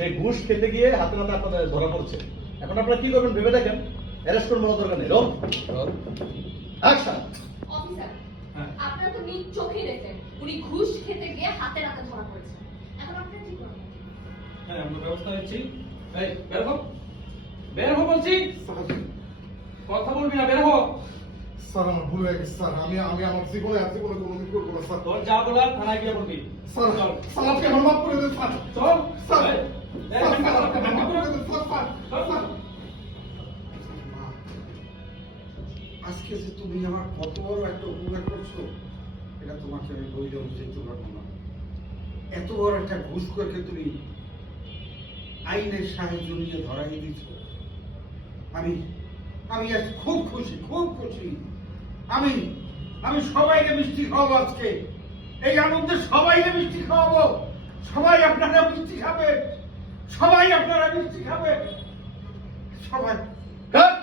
সেই ঘুষ খেতে গিয়ে হাতে নাতে আপনাদের ধরা পড়ছে। এখন আপনারা কি করবেন ভেবে দেখেন। অ্যারেস্ট করুন, বলার দরকার নেই। Roll action. অফিসার, আপনারা তো নিজ চোখে দেখলেন উনি ঘুষ খেতে গিয়ে হাতে নাতে ধরা পড়েছেন। এখন আপনারা কি করবেন? হ্যাঁ, আমরা ব্যবস্থা নিচ্ছি। এই বের হো, বের হো বলছি। কথা বলবি না, বের হো। স্যার আমার ভুল হয়ে গেছে স্যার, আমি আমার জীবনে আর জীবনে কোনো মিস করবো না স্যার। তোর যা বলার থানায় গিয়ে বলবি। স্যার চল স্যার আপনি আমার মাফ করে দেন স্যার। চল স্যার এই, এই, স্যার, মাফ আপনি আমার মাফ করে করে দেন স্যার, স্যার, চল। স্যার। আজকে যে তুমি আমার কত বড় একটা উপকার করছো, এটা তোমাকে আমি বইলে বুঝাইতে পারবো না। এত বড় একটা ঘুষ করে তুমি আইনের সাহায্য নিয়ে ধরাই দিচ্ছ। আমি আমি আজ খুব খুশি, খুব খুশি। আমি আমি সবাইকে মিষ্টি খাওয়াবো আজকে। এই আনন্দে সবাইকে মিষ্টি খাওয়াবো। সবাই আপনারা মিষ্টি খাবেন, সবাই আপনারা মিষ্টি খাবেন, সবাই। কাট।